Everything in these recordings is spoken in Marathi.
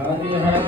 Hare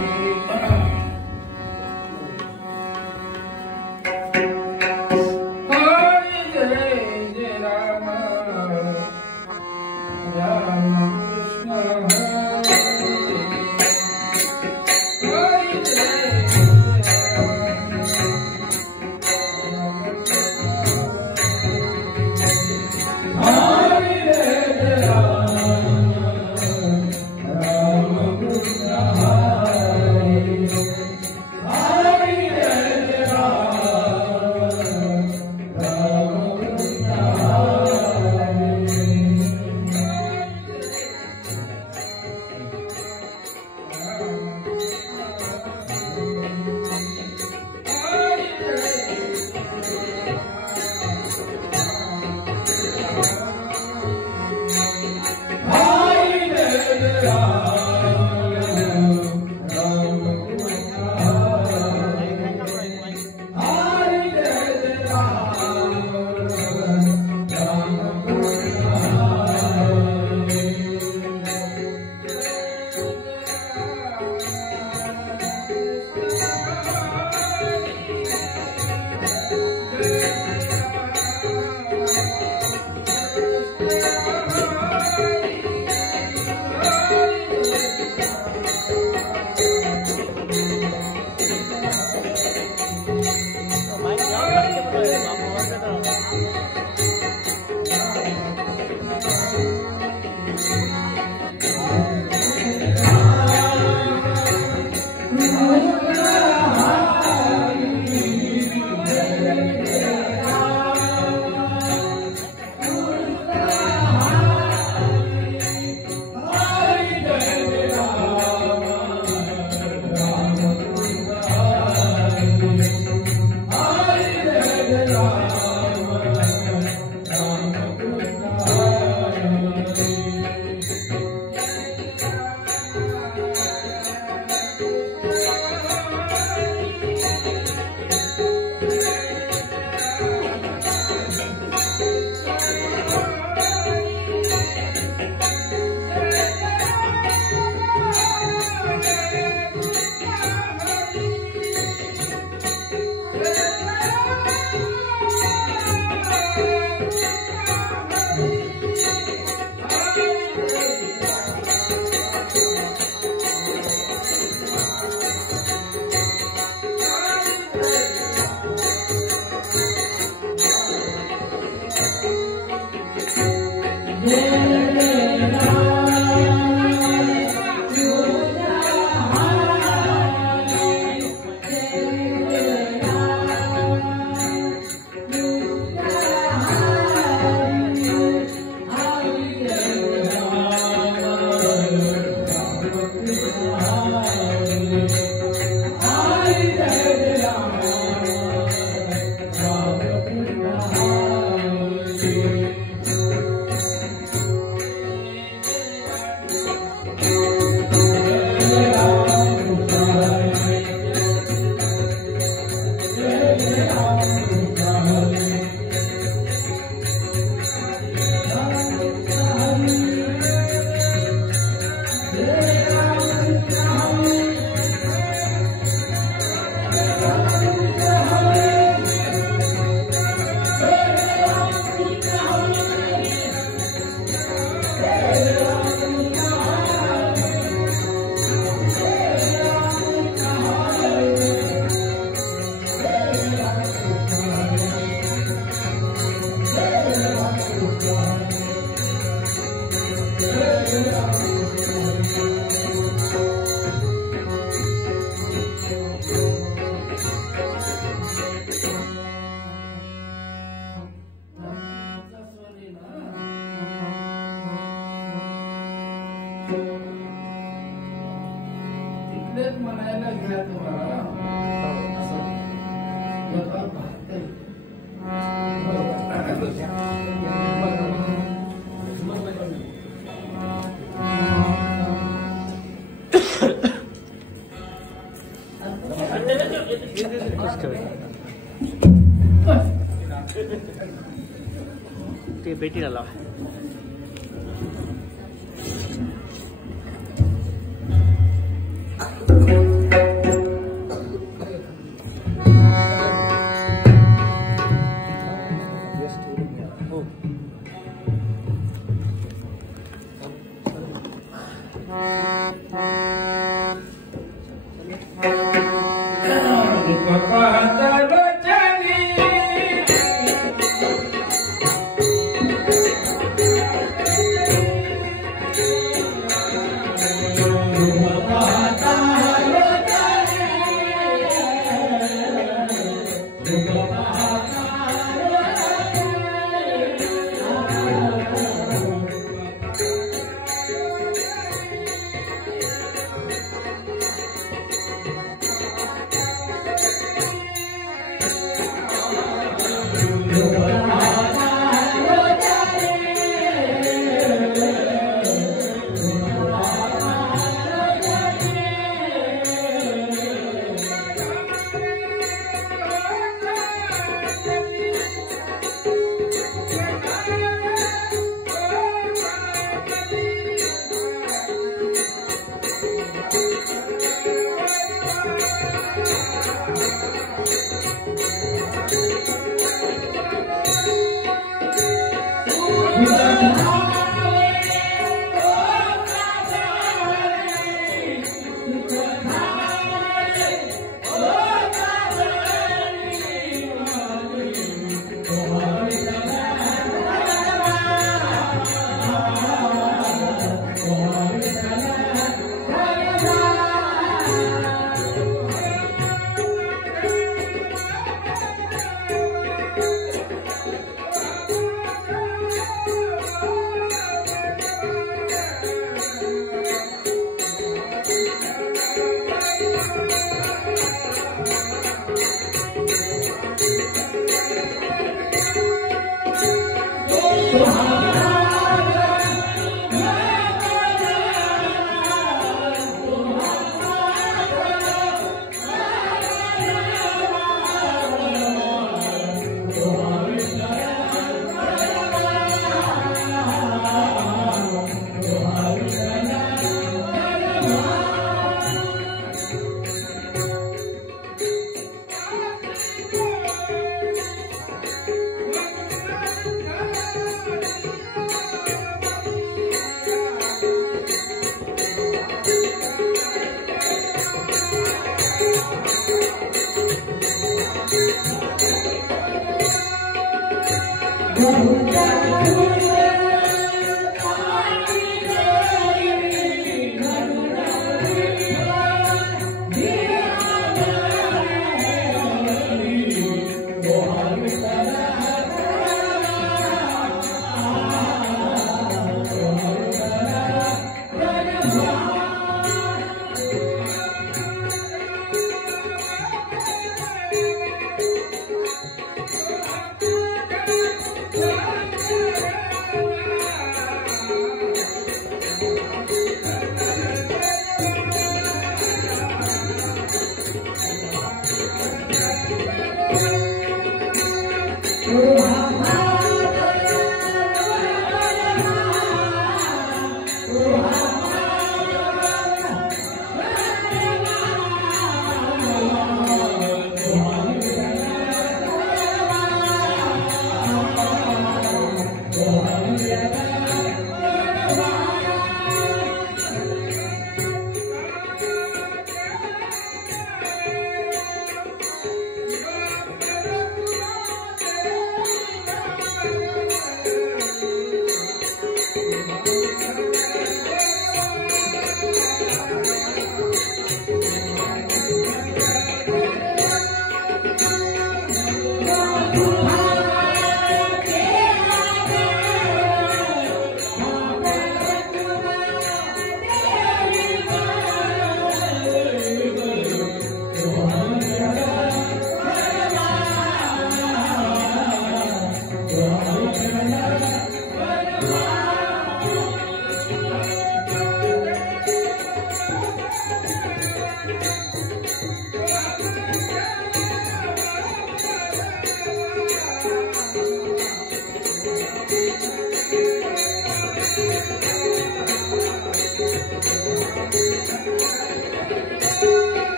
ते पेटीला लावा.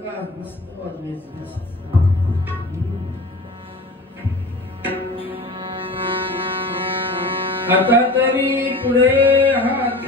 का मस्त वाजवायचं मस्त. आता तरी पुढे हात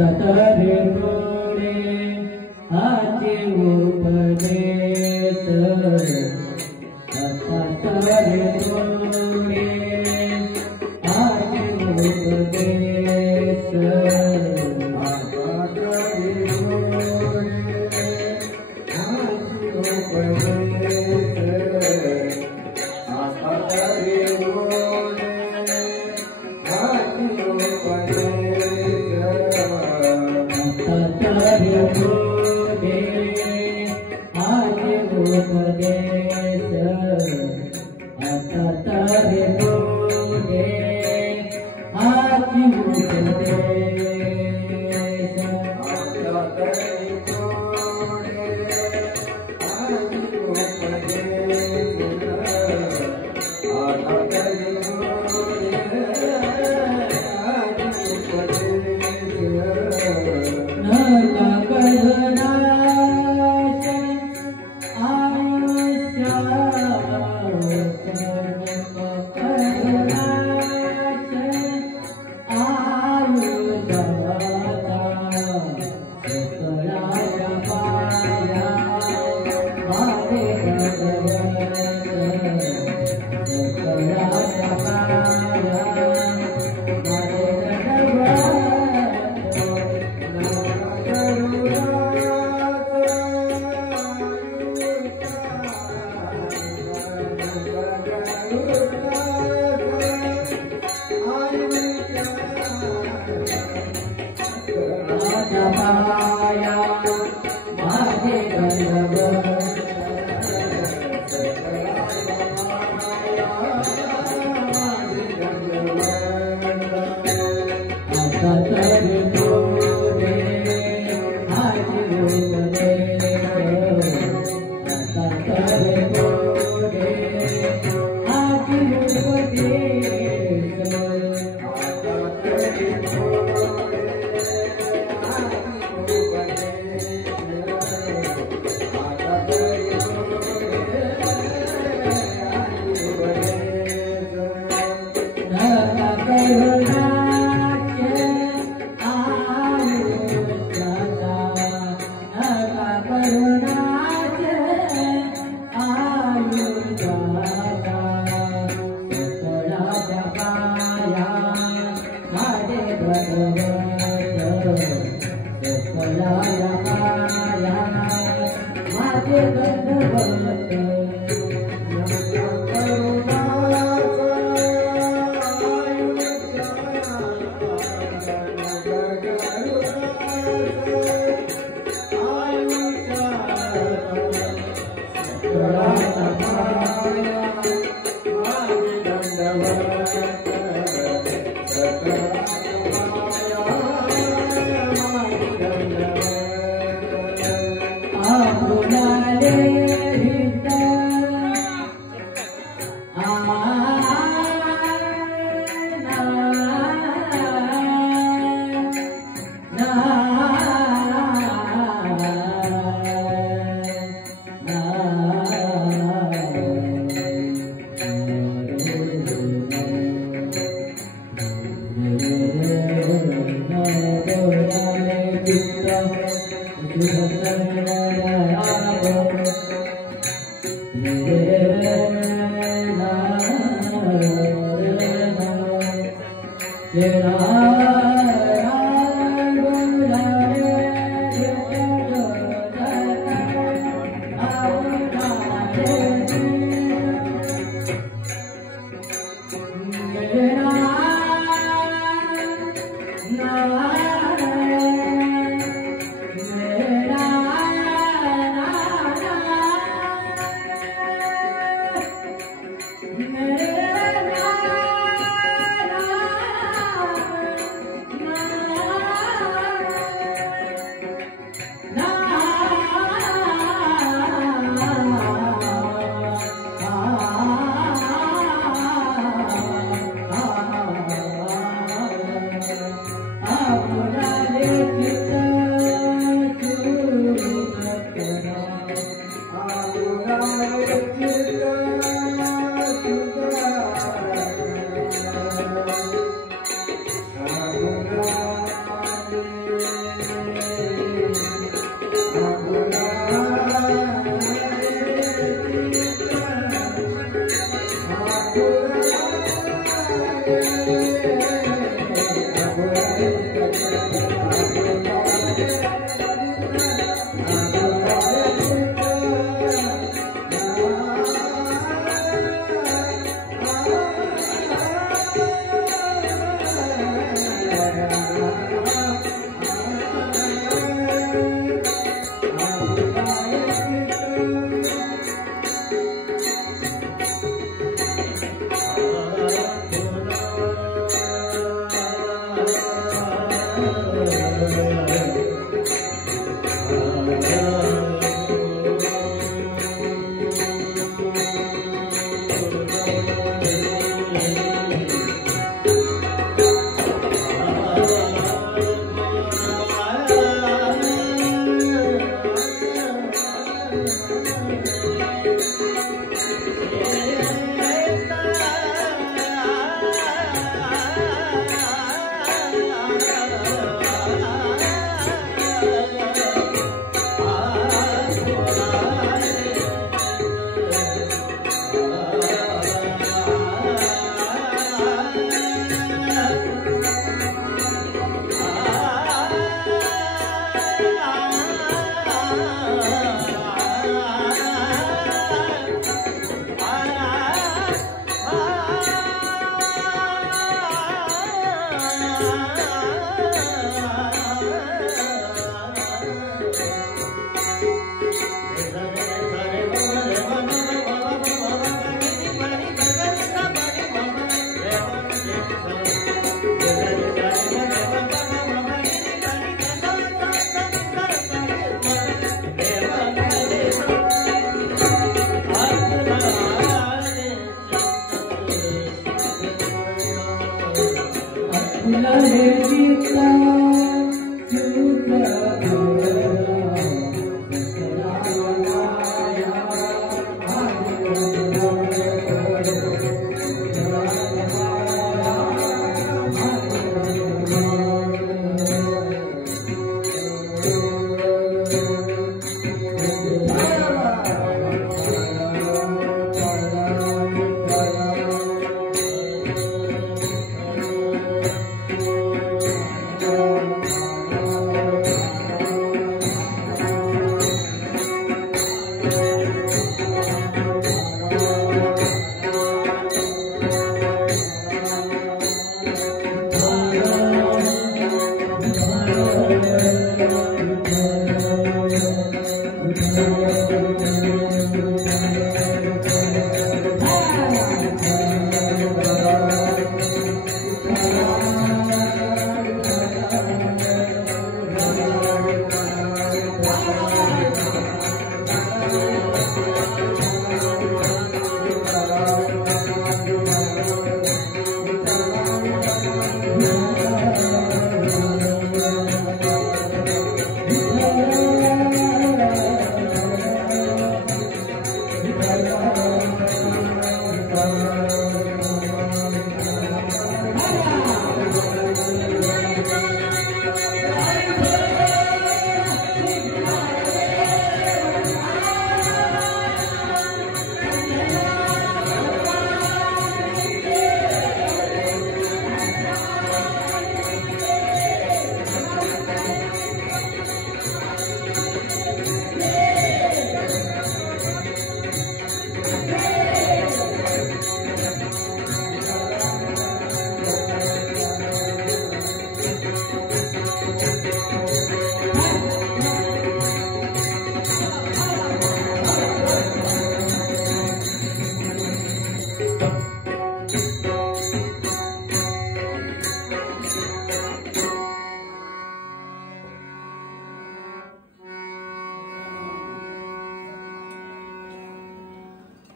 आता रे डोळे आचे उपदेश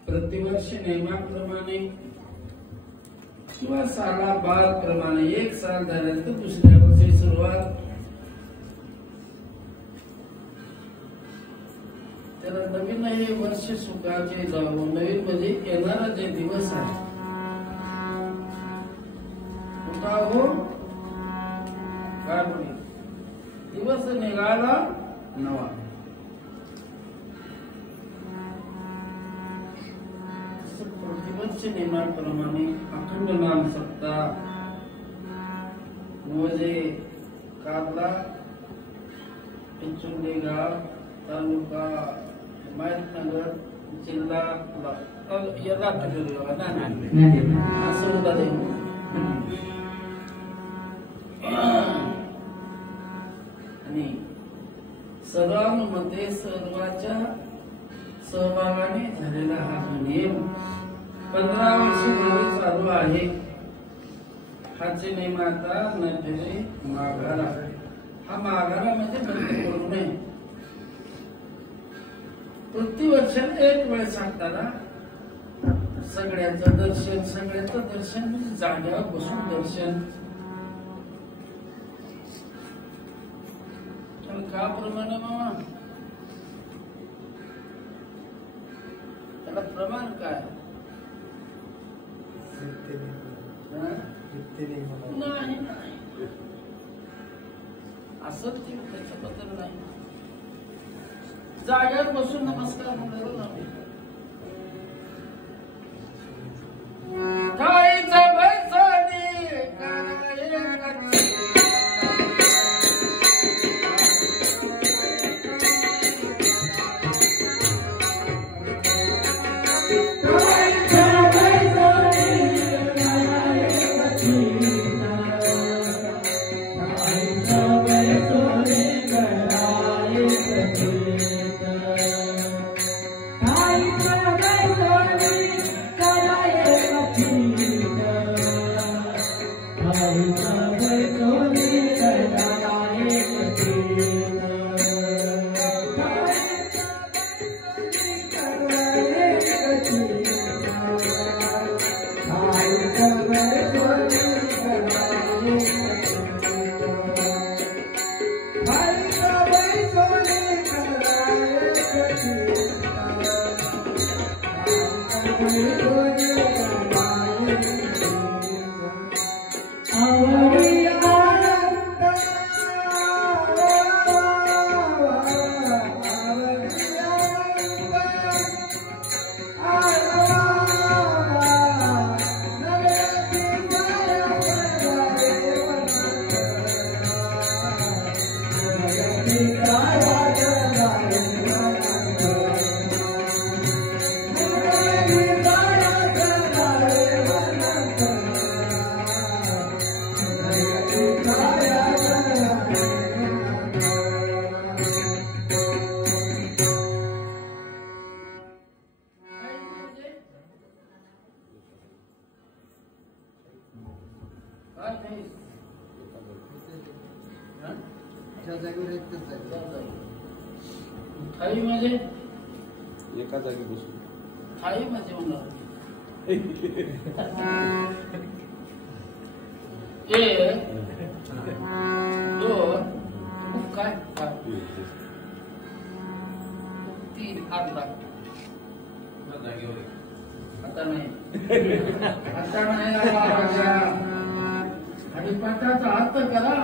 प्रतिवर्ष नियमाप्रमाणे किंवा सालाबाद प्रमाणे एक साल झाल्यानंतर दुसऱ्या वर्षी सुरुवात, त्याला नवीन हे वर्ष सुखाचे जावो. नवीन म्हणजे येणारा जे दिवस आहे कुठा हो काय म्हणे दिवस निघाला नवा. प्रतिवर्ष नियमाप्रमाणे अखंड नाम सप्ताह म्हणजे काबला पिंचुंडी गाव तालुका हिमायतनगर जिल्हा असं होता ते. आणि सर्वांमध्ये सर्वांच्या सहभागाने झालेला हा नियम 15 वर्ष चालू आहे. हाचे नियम आता नजरे माघारा. हा माघारा म्हणजे बंद करू नये. प्रतिवर्ष एक वेळ सांगताना सगळ्याचं दर्शन म्हणजे जाग्यावर बसून दर्शन. का प्रमाण मामा? त्याला प्रमाण काय? नाही असं त्याच्याबद्दल नाही. जाग्यावर बसून नमस्कार म्हणलं ना. थाई म्हणजे एका जागी बसून. थाई म्हणजे म्हणलं काय 3 8 लाख आता नाही आणि पाठाचा अर्थ करा.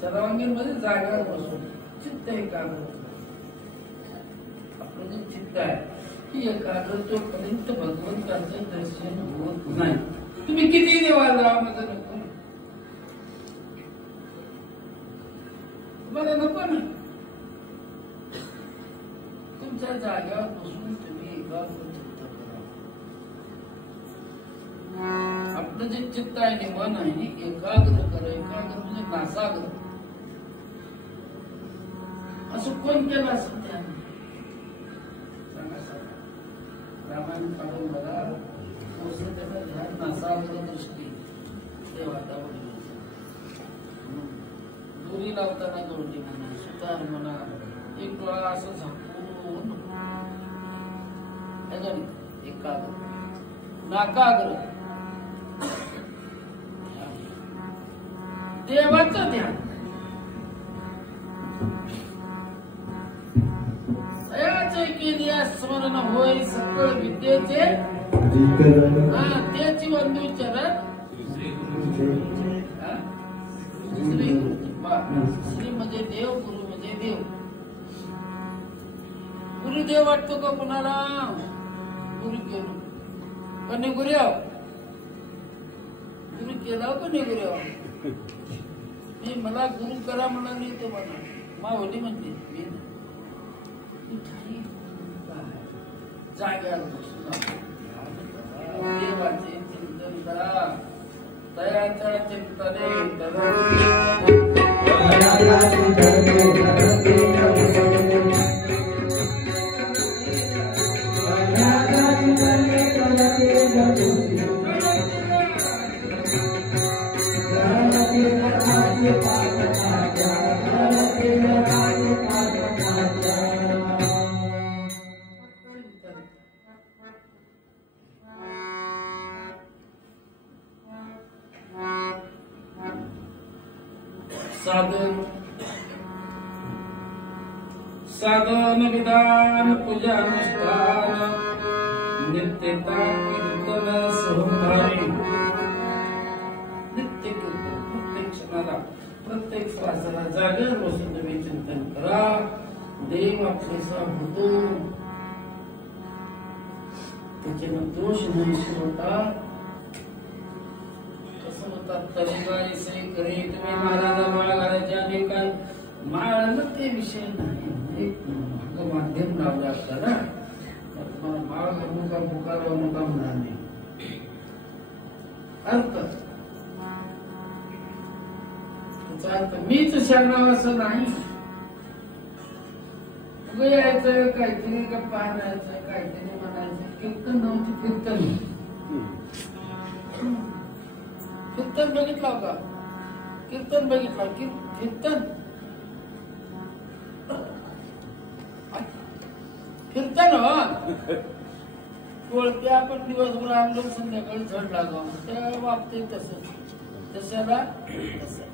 सर्वांगीण मध्ये जागेवर बसून चित्त एकाग्र. आपलं जे चित्त आहे की एकाग्र तोपर्यंत भगवंताचं दर्शन होत नाही. तुम्ही किती देवाला जावा माझं नको, तुम्हाला नको ना. तुमच्या जागेवर बसून तुम्ही एकाग्र चित्त करा. आपलं जे चित्त आहे नि मन आहे एकाग्र करा. एकाग्र म्हणजे नासाग्र. असं कोण केलं असं त्याने रामायण काढून बघा. त्याचं ध्यान नासाग्र दृष्टी देवाता दोरी लावताना दोरी म्हणा सुतार म्हणा एक डोळा असं झाकून एकाग्र नाकाग्र देवाचं ध्यान. स्मरण होय सकळ विद्येचे त्याची बंधू चरण श्री म्हणजे देव, गुरु म्हणजे देव. गुरुदेव वाटतो का कुणाला? गुरु केलो कधी गुरुदेव गुरु केला कधी गुरुदेव मी मला गुरु करा म्हणा नाही ते म्हणा मावली म्हणते जाग्यावर देवाचे चिंतन करा. दयाच्या चिंतने Thank you. साधन विधान पूजा अनुष्ठान नित्यता कीर्तन सहभागी नित्य कीर्तन प्रत्येक क्षणाला प्रत्येक श्वासाला जागेवर बसून तुम्ही चिंतन करा. देव आपलेसा होतो त्याच्यानं दोष नाहीशी होतात. कसं होतात तरुणाई सही करे तुम्ही महाराजा माळ घालायच्या आणि काय माळ ते विषय नाही. एक माध्यम लावलं आपल्याला तुम्हाला माळ घालू का पुकार लावू का म्हणणार नाही. अर्थ त्याचा अर्थ मीच शरणाव असं नाही. यायचं काहीतरी गप्पा आणायचं काहीतरी म्हणायचं. कीर्तन नव्हती कीर्तन कीर्तन बघितलं का कीर्तन बघितलं कीर्तन कीर्तन कोळते आपण दिवसभर आणलो संध्याकाळी झड लागावं त्या बाबतीत तसंच तशाला तसं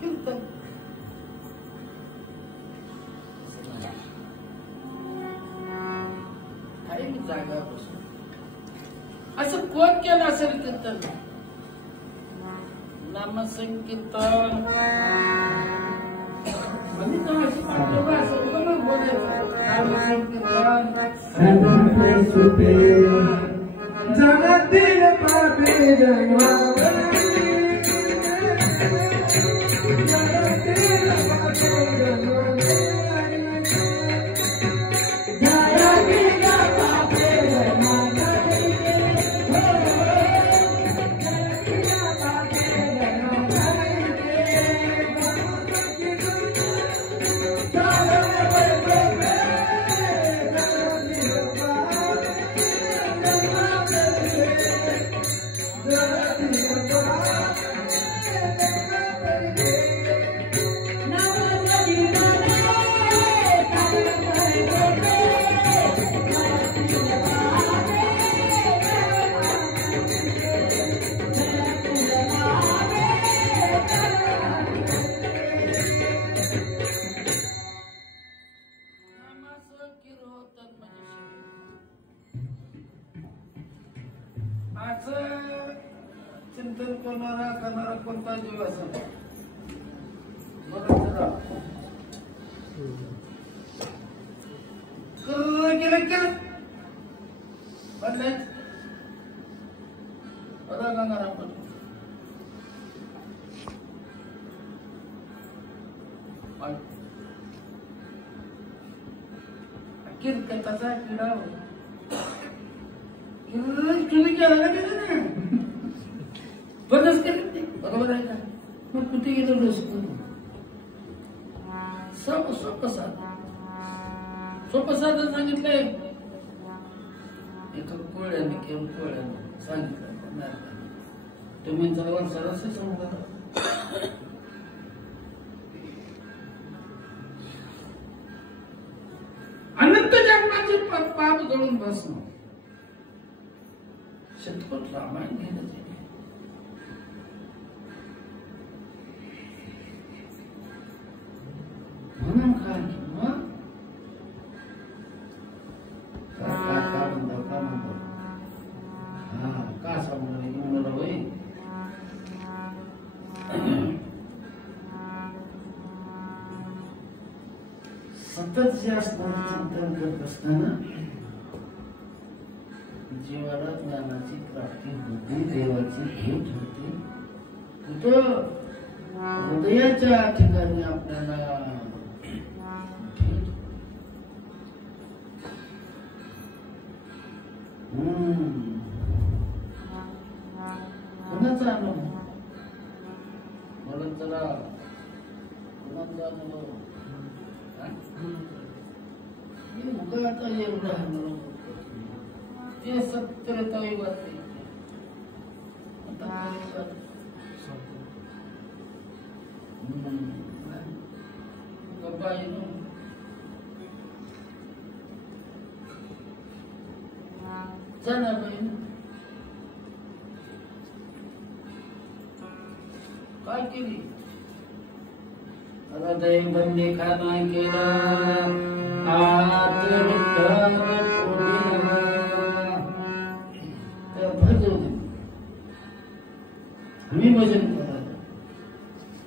कीर्तन. जागा बसून असं कोण केलं असेल कीर्तन. नामसंकीर्तन जगतील पापी चिंतन करणारा कोणता जीव असेल गेलं केलं गंगाराम कीर्तनाचा किडा तुम्ही केला ना बंदच केलं नाही. बरोबर आहे का मग कुठे गेलं डोसं सोपं साधन सांगितलंय. एका कोळ्याने किंवा कोळ्याने सांगितलं तुम्ही जवळ सरस समजा अनंत जन्माचे पाप जळून बसणं शतकोट रामायण घेणं म्हणून काय का सांगणार होय. सतत जे असणारे चिंतन करत असताना जीवाला ज्ञानाची प्राप्ती होते. देवाची भेट होते. कुठं हृदयाच्या ठिकाणी आपल्याला कोणाचा अनुभव म्हणून जरा कोणाचा अनुभव उगा आता एवढं ते सत्यता युगात जाणार काय केली आता पदय बंदी खाना केला हात विठ्ठल पोटीला तर भजो हमें भजन करा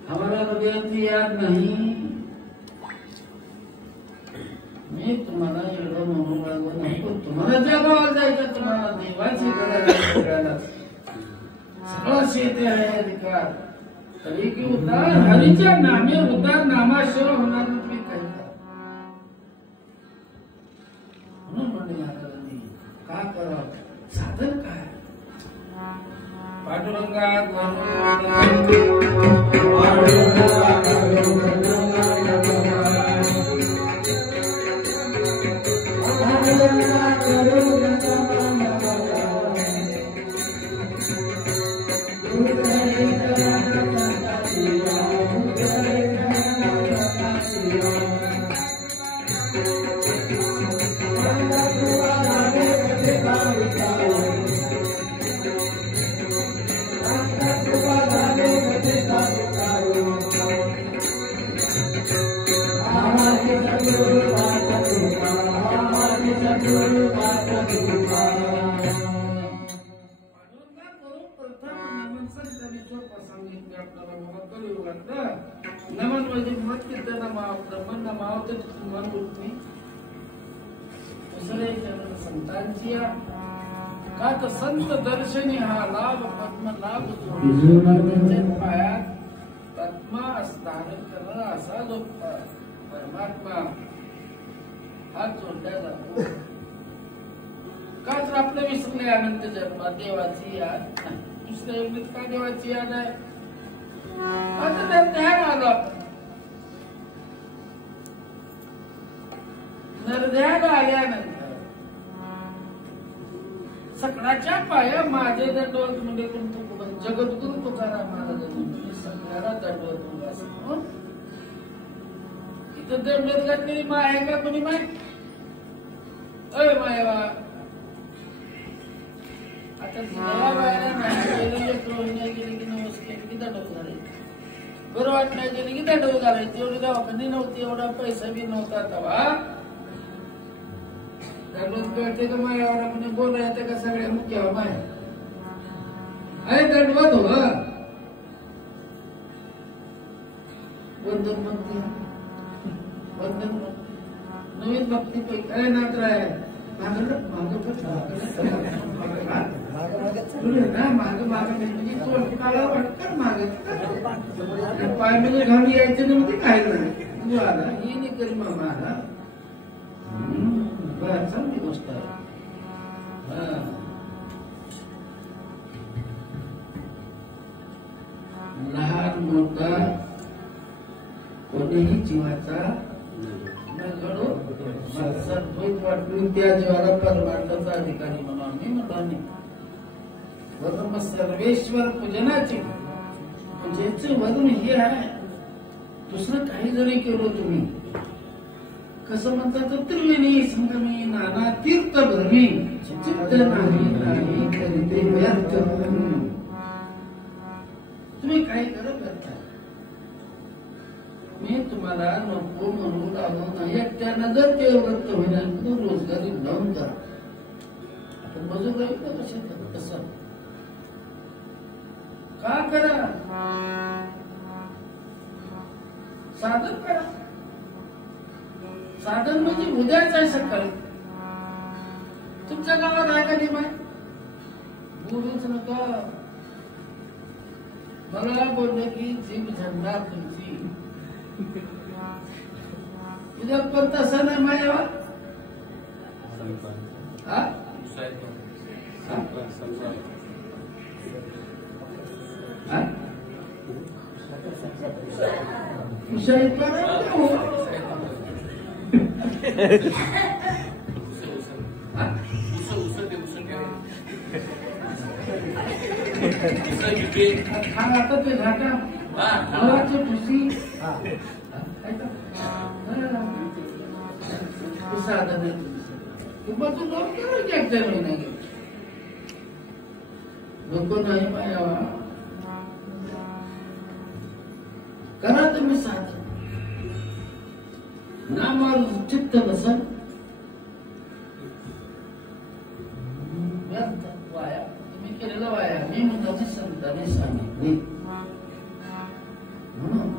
हमारा हृदयाची याद नहीं मी तुम्हाला एवढं म्हणून लागलो नाही पण तुम्हाला जगावर जायचं तुम्हाला देवाची गरज आहे सगळं शेत आहे अधिकार तरी की उद्धार हरीच्या नामे उद्धार नामाशिवाय होणार नाही तुम्ही काही करा म्हणून म्हणले महाराजांनी का करावं साधन काय पांडुरंगा नमन म्हणजे मत कीर्तन ब्रह्मन नमावत मन होती दुसरे संतांची का तर संत दर्शनी हा लाभ पद्म लाभ पायात पद्मा धारण करणं असा जो परमात्मा हात जोडला जातो का तर आपलं विसरले अनंत जन्म देवाची याद दुसऱ्या योगीत का देवाची याद आहे आता त्यात ध्यान आलं निर्ध्यान आल्यानंतर सगळ्याच्या पाया माझे दंडवत म्हणजे जगद्गुरु तुकाराम महाराजांनी सगळ्याला दंडवत उभा असं इथं दंडवत घातलेली मा आहे का कोणी माय अय मायवा आता जुन्या बायला नाही गेली की नमस्कार की दंडवत घालायची बरं वाट नाही गेली की दंडवत घालायची एवढी दवाखानी नव्हती एवढा पैसा बी नव्हता तेव्हा दंडवत कळते का माय एवढा म्हणजे बोलायला येते का सगळ्या मुख्य माय आहे दंडवत हो वंदन म्हणते वंदन नवीन भक्ती पैकी अरे नात्र आहे माग पाय म्हणजे घालून यायचं नव्हते काय नाही आला ही नाही करी मामा आला बर चांगली गोष्ट आहे लहान मोठा कोणीही जीवाचा न घडो वाटून त्या जीवाला परमार्थाचा अधिकारी म्हणून आम्ही म्हणतो वरून सर्वेश्वर पूजनाचे पूजेचे वरून हे आहे दुसरं काही जरी केलं तुम्ही कसं म्हणतात त्रिवेणी संगमी नाना तीर्थ भरमी चित्त नाही करीते व्यर्थ तुम्ही काही करत करता मी तुम्हाला नको म्हणून आलो नाही एकट्यानं जर ते व्रत होईल रोजगारी लावून करा आपण मजूर राहील का कसे कसं का करा साधन करा साधन म्हणजे उद्याच आहे सकाळी तुमच्या गावात आहे का नाही माय बोलूच नका मला बोलले की जीभ झडणार तुमची उद्या पण तसं नाही माझ्या आता ते घाटा फळाची खुशी साधन नको नाही पायावा करा तुम्ही साधन नामावर चित्त बसन वाया तुम्ही केलेलं वाया मी मुद्दाची संतांनी सांगितले म्हणून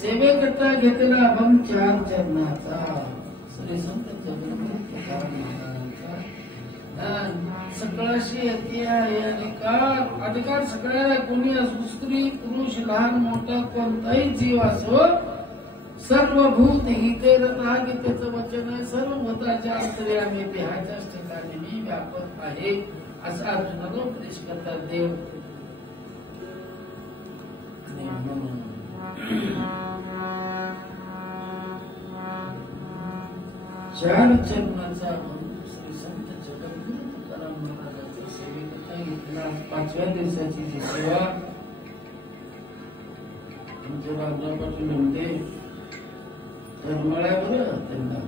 सेवेकरता घेतला अभंग 4 चरणाचा श्री संत सगळ्याशी अधिकार सगळ्याला कोणी असो स्त्री पुरुष लहान मोठा कोणताही जीव असो सर्वभूत हितेरता गीतेचं वचन आहे सर्व भूताच्या अंतर्यामी देहाच्याच ठिकाणी मी व्यापक आहे असा अर्जुनाला उपदेश करतात देव. चार चरणाचा श्री संत जगद्गुरु तुकाराम महाराजांच्या सेवेकरता घेतला 5व्या दिवसाची जी सेवा आमचे बाबा पाटील म्हणते धर्मळ्यावर त्यांना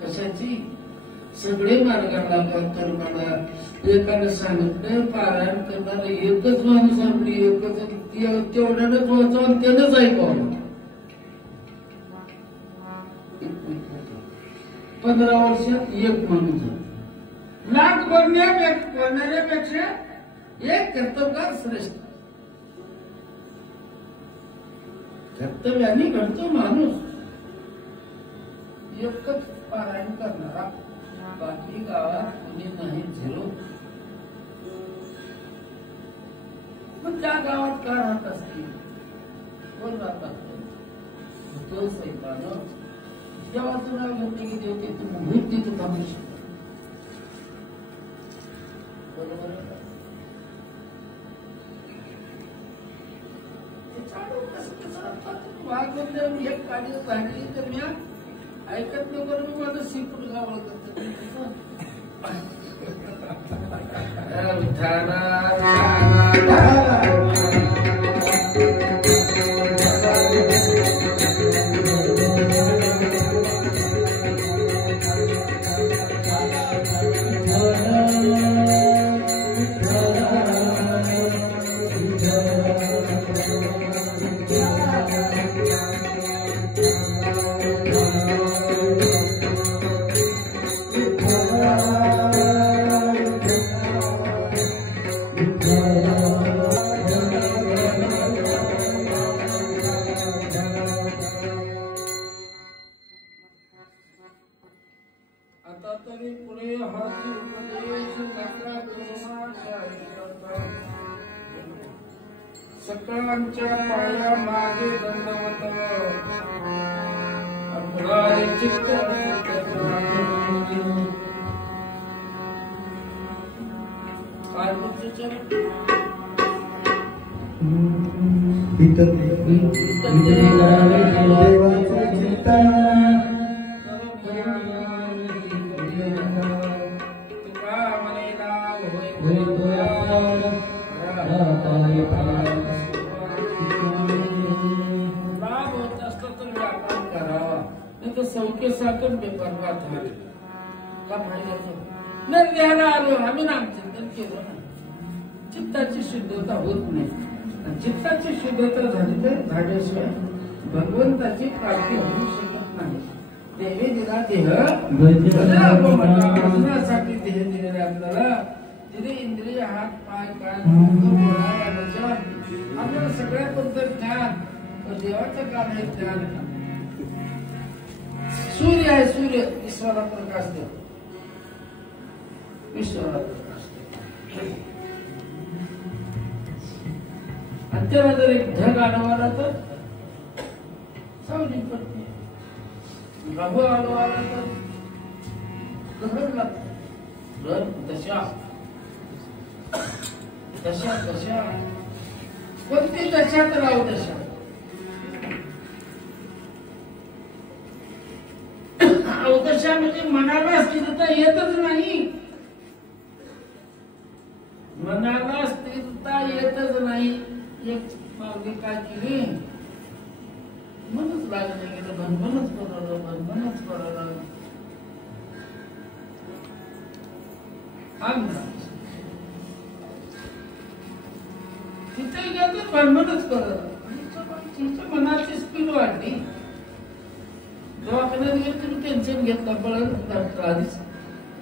कशाची सगळे मार्गाला कर्माला एकाने सांगितलं पारायण करणारा एकच माणूस आपली एकच तेवढ्यानंच वाचावं त्यानंच ऐकावं 15 वर्षात एक माणूस लाख बोलण्यापेक्षा एक कर्तव्य श्रेष्ठ कर्तव्याने घडतो माणूस एकच पारायण करणारा बाकी गावात कोणी नाही 0. पण त्या गावात का राहत असतील कोण राहतात तो सैतान देवाचं नाव घेतलं की देव तिथं मुहूर्त तिथं थांबू शकतो बरोबर वाघ म्हणजे एक काळजी झाली तर मी ऐकत नाही बरं मी माझं सीफूड गावळ करतो सकळांच्या पाया मागे दंडवत अफगारी चित्त काय बोलतो सौख्य साकून बेपरवाद झाले का माहिती नाही द्यायला आलो आम्ही नामचिंतन केलं ना चित्ताची शुद्धता होत नाही चित्ताची शुद्धता झाली तर झाल्याशिवाय भगवंताची प्राप्ती होऊ शकत नाही. देवी दिला देह भजनासाठी देह दिलेले आपल्याला तिने इंद्रिय हात पाय कान आपल्याला सगळ्याबद्दल ज्ञान देवाचं काम आहे ज्ञान. सूर्य आहे सूर्य ईश्वरा प्रकाश देव ईश्वरा प्रकाश आणि त्याला जर एक ढग आडवाला तर सावली पडते रघु आडवाला तर गरज लागते दशा दशा दशा कोणती दशा तर राहू दशा अवदशा म्हणजे मनाला स्थिरता येतच नाही मनाला स्थिरता येतच नाही. एक मागे काय केली मनच लागलं गेलं भनभनच करवलं तिथे गेलं भनभनच करवलं तिच्या मनाची स्पीड वाढली दवाखान्यात गेलं तुम्ही टेन्शन घेतला पळत डॉक्टर आधीच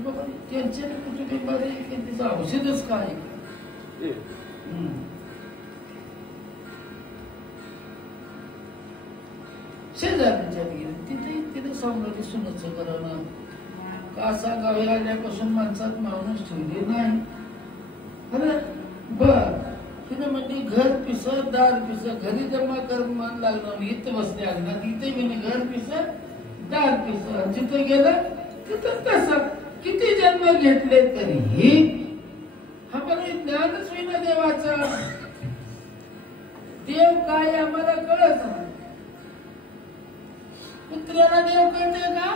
बाबा टेन्शन कुठे बिमारी की तिचं औषधच काय शेजारच्या गेले तिथे सांभाळली सुनच करणं का सांगावे आल्यापासून माणसात माणूस ठेवले नाही अरे बर तिने म्हणजे घर पिस दार पिस घरी जमा कर मन लागलं इथं बसले अंगणात इथे मी घर पिस दार पिस जिथे गेलं तिथं तसं किती जन्म घेतले तरीही हा मला ज्ञानच विना देवाचं देव काय आम्हाला कळत नाही कुत्र्याला देव कळते का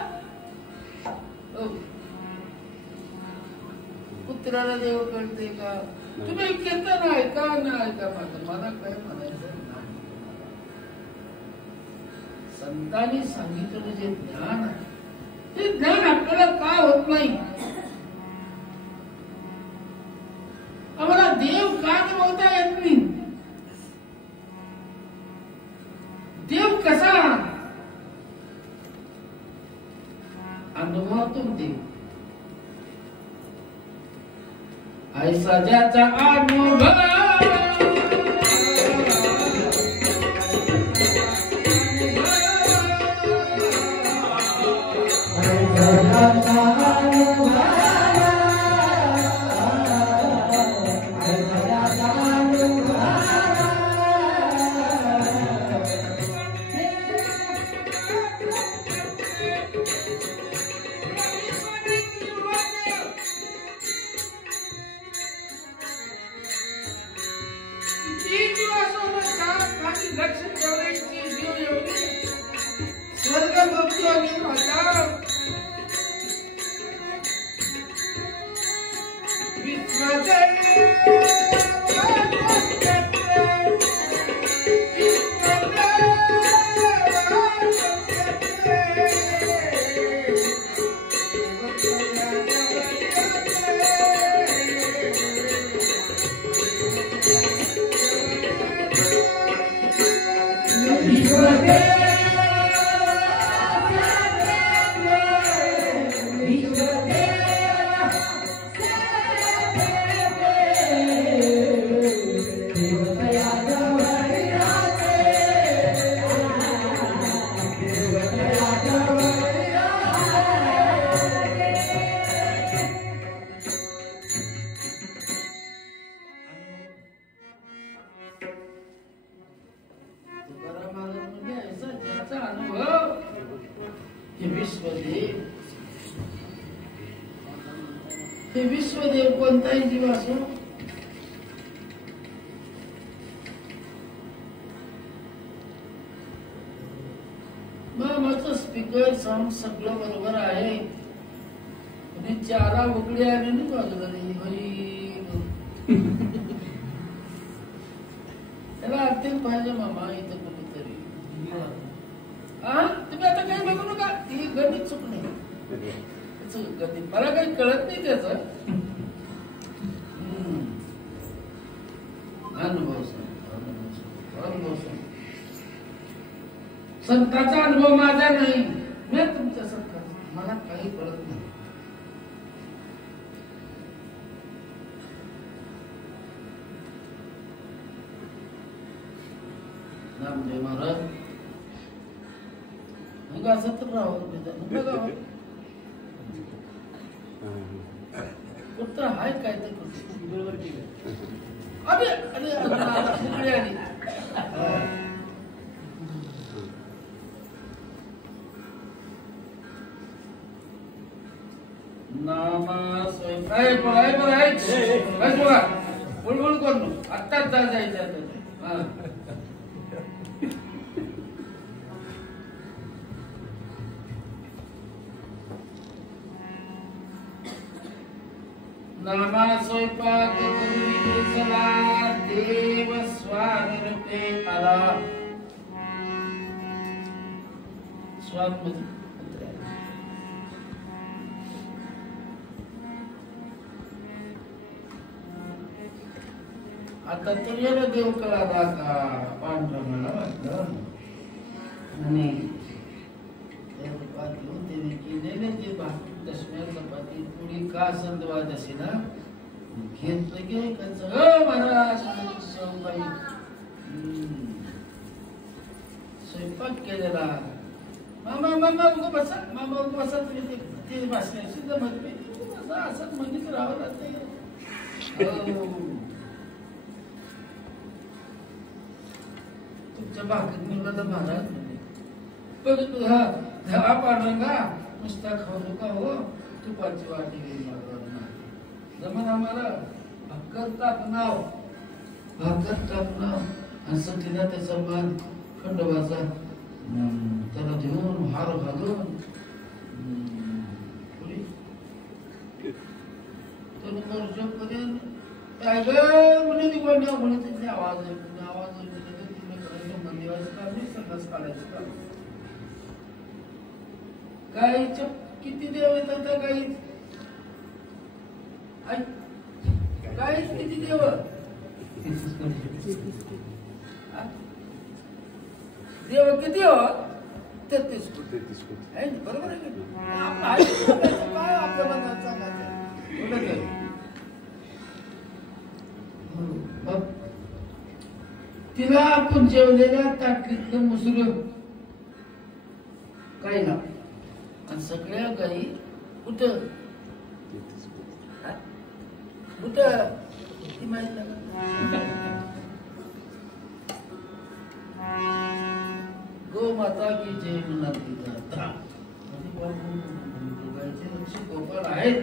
कुत्र्याला देव कळते का तुम्ही कीर्तन ऐका ना ऐका माझं मला काय म्हणायचं नाही संतांनी सांगितलेलं जे ज्ञान आहे ते ज्ञान आपल्याला का होत नाही आम्हाला देव का अनुभवता येत नाही देव कसा अनुभवातून देव ऐसा ज्याचा अनुभव विश्वदेव कोणताही जीव असो मग स्पीकर साऊंड सगळं बरोबर आहे आणि चारा उकळी आली ना बाजूला त्याला अर्थिंग पाहिजे मामा इथं कुठेतरी तुम्ही आता काही बघू नका ती गणित चुकणे मला काही कळत नाही त्याच अनुभव संताचा अनुभव माझा नाही मी तुमच्या संताचा मला काही कळत नाही नामदेव महाराज मग असं तर राहावं कुठं हाय काय तर अरे अरे आली नामा स्वयंपाक बघा बुळबुळ करू आत्ताच जायचं नामा स्वयंपाक करून चला देव स्वागते आला स्वागत आता तुझ्याला देव कळाला का पांढरा मला वाटलं आणि दिलेले जे भाकरी दशम्या चपाती पुरी का संदवाद असे ना घेतलं की महाराज शेवबाई स्वयंपाक केलेला मामा मामा उगं बसा मामा उगं बसा तुम्ही ते भाषण सुद्धा मध्ये बसा असंच म्हणत राहावं लागते तुमच्या भाकरीत निघाला महाराज पण हा धवा पांडुरंगा नुसता खाऊ नका हो तुपाची वाटी घेऊन जमन आम्हाला भाकर टाकणाव आणि सतीला त्याचा मान खंडोबाचा त्याला देऊन हार घालून काय ग म्हणे निवडण्या म्हणे त्यांचे आवाज मंदिराचं काम नाही संघास काढायचं काम गाईच्या किती देव येतात त्या गाईत गाईत किती देव देव किती हो 33 कोटी बरोबर आहे काय आपल्याला तिला आपण जेवलेल्या ताटलीतलं मुसर काही ना आणि सगळ्या गाई कुठं ती माहित गो माता की जय म्हणाली जाता गायचे लक्ष गोपाल आहेत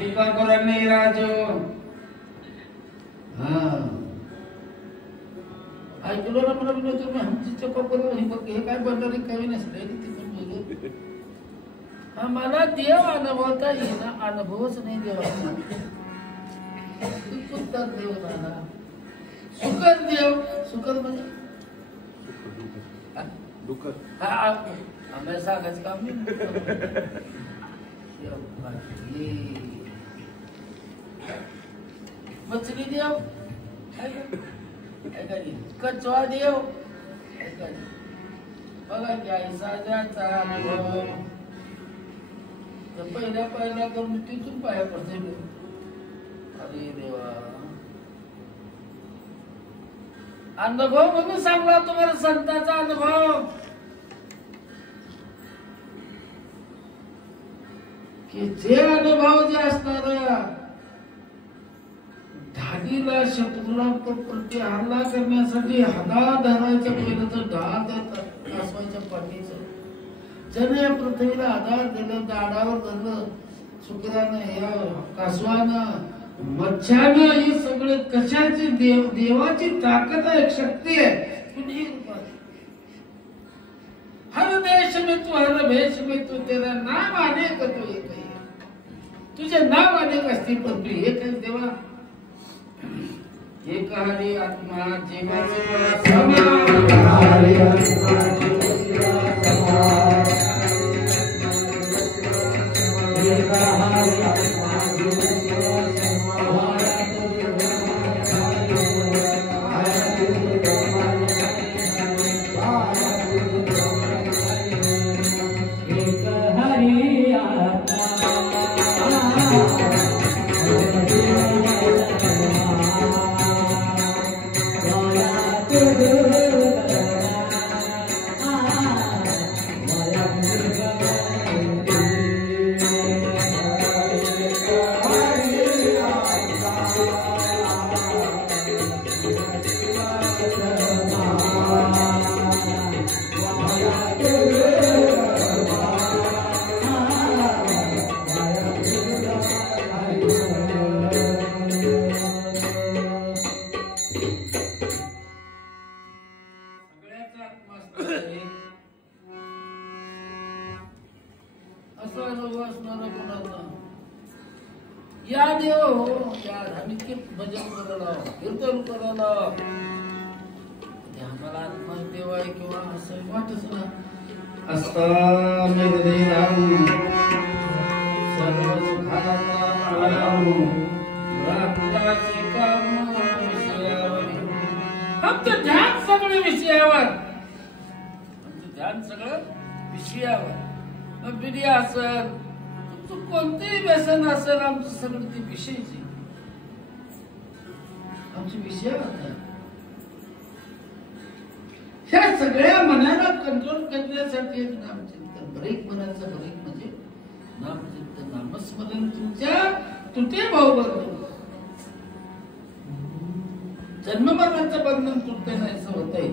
टीका करत नाही राजो हा ऐकलो ना मला म्हणलं तुम्ही आमची कोपर हे काय बनणारे काही नसले तिथून बोलू हा मला देव अनुभवता येणं अनुभवच नाही देवाचा कुठलाच देव झाला सुकर देव सुकर म्हणजे हा आम्हाला सांगायचं काम नाही मछली देव कचवा देव बघा की ऐसा ज्याचा अनुभव पहिल्या करून तिथून पाया पडते अरे देवा अनुभव म्हणून सांगला तुम्हाला संतांचा अनुभव की जे अनुभव जे असणार धाडीला शत्रूला प्रति हल्ला करण्यासाठी हदा धरायच्या पहिलं तर दहा असवायच्या पाठीचं ज्याने या पृथ्वीला आधार दिलं दाडावर धरलं शुक्रानं या कासवानं मच्छानं हे सगळे कशाची देवाची ताकद आहे शक्ती आहे कुठेही रूपात हर देश में तू हर भेष में तू तेरा नाम अनेक तो एक है तुझे नाम अनेक असतील पण तू एक आहे देवा एक हरी आत्मा जीवाचा समान हरी आत्मा जीवाचा समान एक हरी आत्मा जीवाचा समान या देव हो या धार्मिक भजन करायला कीर्तन करायला आम्हाला आत्मदेव आहे किंवा असं वाटच ना असता मेरे राम सर्व सुखाचा माळाऊ रात्रीची काम विषयावर आमचं ध्यान सगळं विषयावर आमचं ध्यान सगळं विषयावर मग बिडी असेल तुमचं कोणतेही व्यसन असेल आमचं सगळं ती विषयची आमचे विषय होता. ह्या सगळ्या मनाला कंट्रोल करण्यासाठी एक नामचिंतन ब्रेक मनाचं ब्रेक म्हणजे नामचिंतन नामस्मरण तुमच्या तुटे भाऊ बरोबर जन्म मरणाचं बंधन तुटते नाही असं होतंय.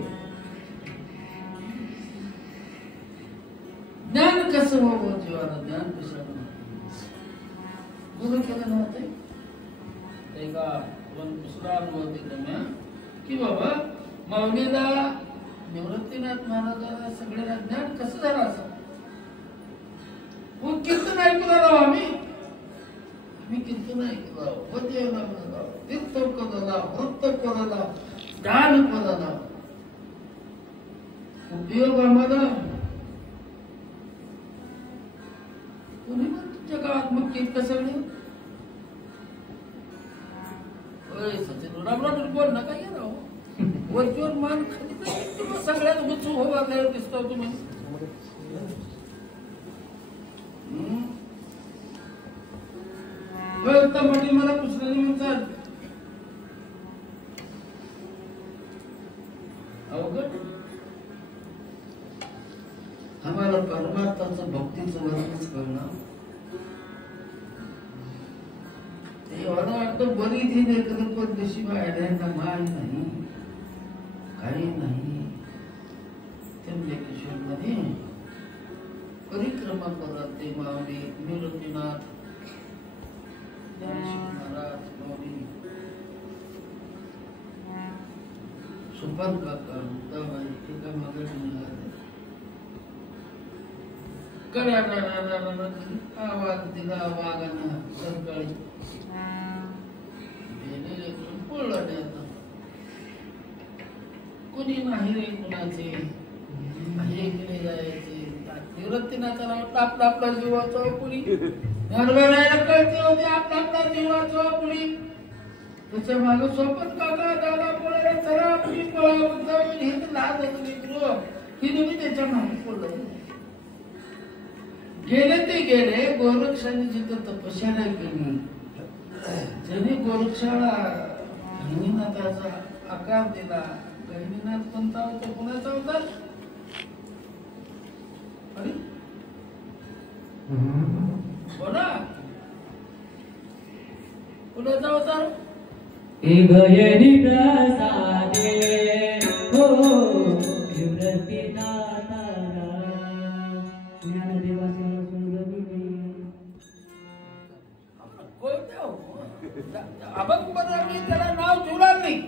ज्ञान कसं व्हावं जीवाला ज्ञान कशाला गुरु केलं नव्हते ते का दुसरा अनुभव दिला की बाबा माऊलीला निवृत्तीनाथ महाराजांना सगळ्यांना ज्ञान कसं झालं असं कीर्तन ऐकून आलो आम्ही कीर्तन ऐकलं वदेवला म्हणाला तीर्थ पदाला वृत्त पदाला दान पदाला उपयोग आम्हाला कोणी तुमच्या गावात मग कीर्त सगळे सचिन रामराव बोल नका ये राव वरचीवर मान खाली सगळ्यात उंच उभारल्यावर दिसतो तुम्ही. मला दुसऱ्याने म्हणतात अवघड आम्हाला परमात्माचं भक्तीचं वर्णच कळणं एवढं वाटतं बरी ती लेकरं परदेशी बाहेर माल नाही काही नाही. त्र्यंबकेश्वर मध्ये परिक्रमा करत ते माऊली निवृत्तीनाथ महाराज माऊली सुपन काका मुक्ताबाई ते काय मागे आवाज दिला वाघांना सकाळी कोणी नाही रे कुणाचे हे केले जायचे निवृत्तीनाथाला आपला आपला जीवाचा कुणी नरवेळायला कळते होते आपला आपला जीवाचा कुणी त्याच्या मागे सोपन काका दादा पोळ्याला चला कुणी हे तर लहान होतं मित्र ही तुम्ही त्याच्या मागे पडलं गेले ते गेले. गोरक्षाने जिथं तपश्चर्या केली ज्याने गोरक्षाला गहिनीनाथाचा आकार दिला. गहिनीनाथ कोणता होता कुणाचा होता अरे बोला कुणाचा होता अभंग त्याला नाव ठेवणार नाही.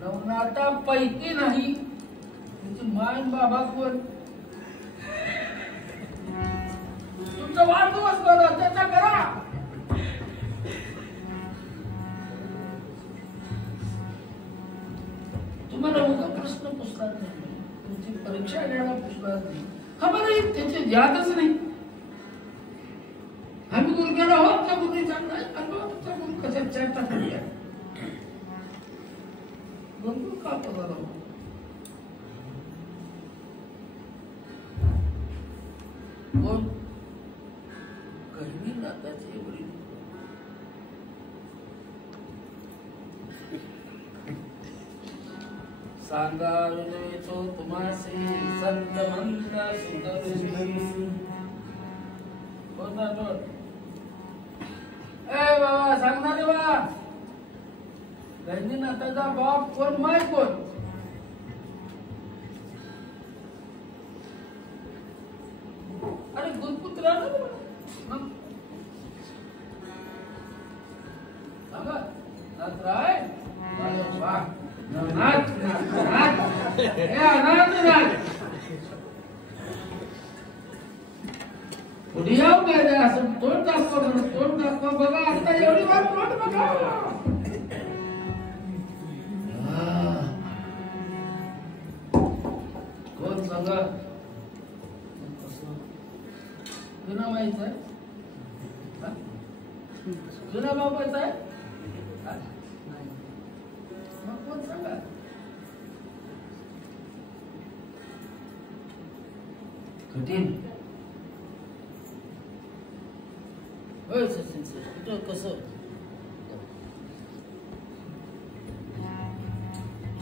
नवनाथा पैकी नाही तुमची मान बाबा कोण तुमचा वाढदिवस करा त्याचा करा तुम्हाला उगा प्रश्न पुसणार नाही तुमची परीक्षा घ्यायला पुसणार नाही. आम्हाला त्याची यादच नाही. आम्ही गुरु गेलो आहोत त्या गुरुनी चांगला तुमचा गुरु कशा चर्चा करूया गुरु का पदाला कोण गहिनीनाथाचे वडील सांगावे तो तुम्हासे संत मंत्र सुंदर ए बाबा सांगणार बा गहिनीनाथाचा बाप कोण माय कोण अरे गुरुपुत्र राय पुढे येऊ काय असं तोंड दाखवा बघा आता एवढी वाट तोंड बघा कोण सांगा जुना व्हायचं आहे जुना बापायचा आहे मग कोण सांगा कठीण होय सचिन सर कुठं कसं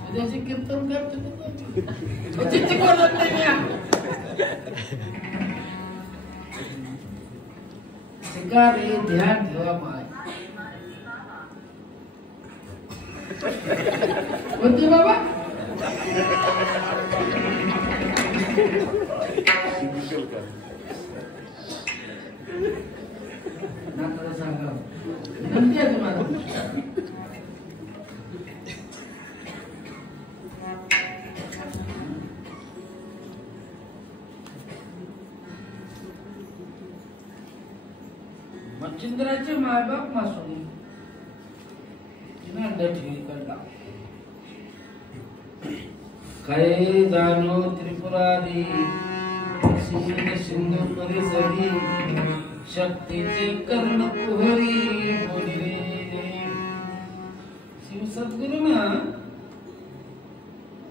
उद्याचे कीर्तन करतो बोलत नाही शिकारी ध्यान ठेवा माय कोणती बाबा नाकाला सांगा विनंती आहे तुम्हाला मच्छिंद्राचे मायबाप मासुरी तिने अंडा ठेवीकडला काय जाणो त्रिपुरारी सिंधू परिसरी शक्तीचे कर्ण कुहरी शिव सद्गुरूंना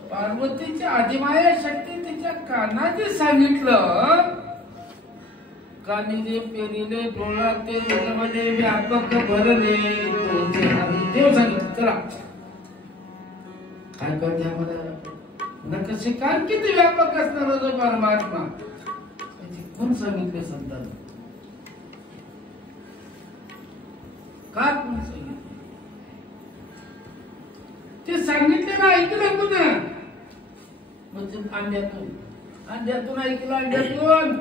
पार्वतीच्या आदिमाया शक्ती तिच्या कानाचे सांगितलं कानिले पेरिले डोळाते हृदयामध्ये व्यापक भरले देव सांगितलं चला काय करते आम्हाला नकसे काय किती व्यापक असणार जो परमात्मा कोण सांगितले संतांना का कोण सांगितले ते सांगितले ना ऐकलं पुन्हा म्हणजे अंड्यातून ऐकलं अंड्यातून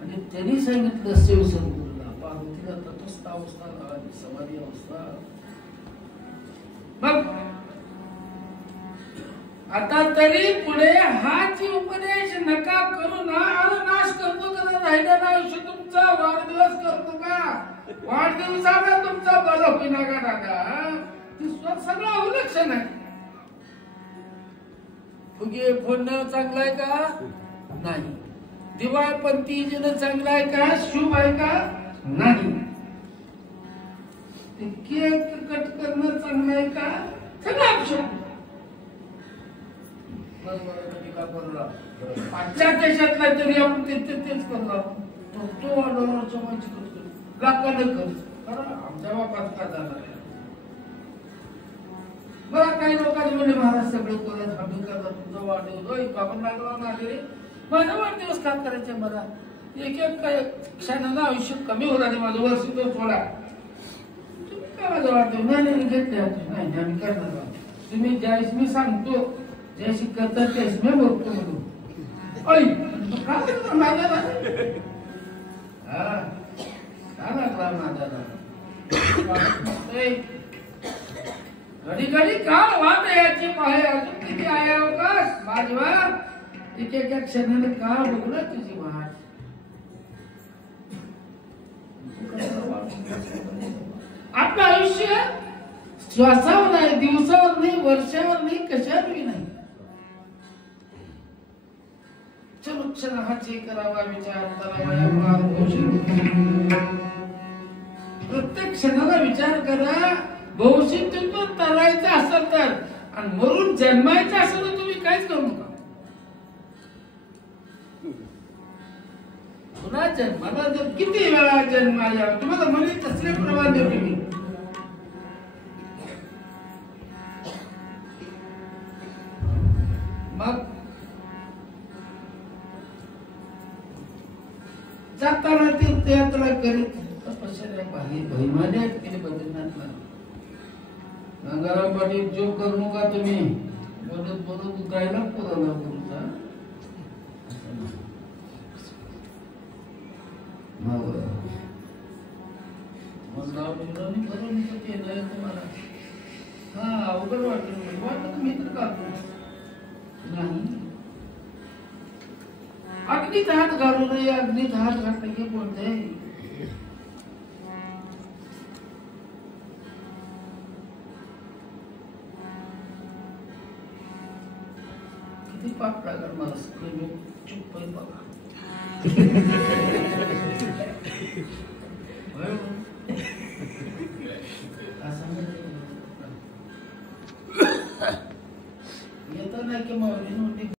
आणि त्यांनी सांगितलं शिव सद्गुरूला पार्वतीला तटस्थ अवस्था समाधी अवस्था मग आता तरी पुढे हाच उपदेश नका करू ना नाश करतो का राहिला ना आयुष्य तुमचा वाढदिवस करतो का वाढदिवसाला तुमचा बरं होईना का दादा सगळं अवलक्षण आहे फुगे फोडणं चांगलं आहे का नाही दिवाळपंती येणं चांगलं आहे का शुभ आहे का नाही केक कट करणं चांगलं आहे का सगळं ऑप्शन आजच्या देशातला तरी आपण तेच करतो तो लाखाने खर्च आमच्या बापात का जाणार मला काही लोकांनी म्हणजे महाराज सगळे करत हमी करतात तुमचा वाढदिवस आपण लागला ना माझा वाढदिवस का करायचे मला एक क्षणाला आयुष्य कमी होणार माझं वर्ष तो सोडा तुम्ही काय माझा वाढदिवस नाही घेतले नाही आम्ही करणार तुम्ही ज्यावेळेस मी सांगतो जैसी करता तेच मी बोलतो म्हणून माझा घडी घडी काळ वाट याची पाहे अजून किती आहे अवकाश माझवा एका क्षणाने काळ बघलं तुझी वाट आपलं आयुष्य श्वासावर नाही दिवसावर नाही वर्षावर नाही कशावरही नाही चलो क्षणाचे करावा विचार करावा प्रत्येक क्षणाला विचार करा भविष्यातून तरायचं असेल तर आणि मरून जन्मायचं असेल तर तुम्ही काहीच करू नका पुन्हा जन्माला जर किती वेळा जन्माला तुम्हाला म्हणे तसले प्रवाह देतो मी मग जाताना तीर्थयात्रा करीत तपश्चर्या भैमाने केले बद्रीनाथला गंगाराम पाटील जो करू नका तुम्ही बोलत बोलत गायला पुरवला गुरुचा तुम्हाला हा अवघड वाटत मी तर काढतो नाही अग्नीत हात घालू नये अग्नीत हात घातले की कोणते किती पाप लागणार मला सगळे चुप बघा येतो ना की माऊली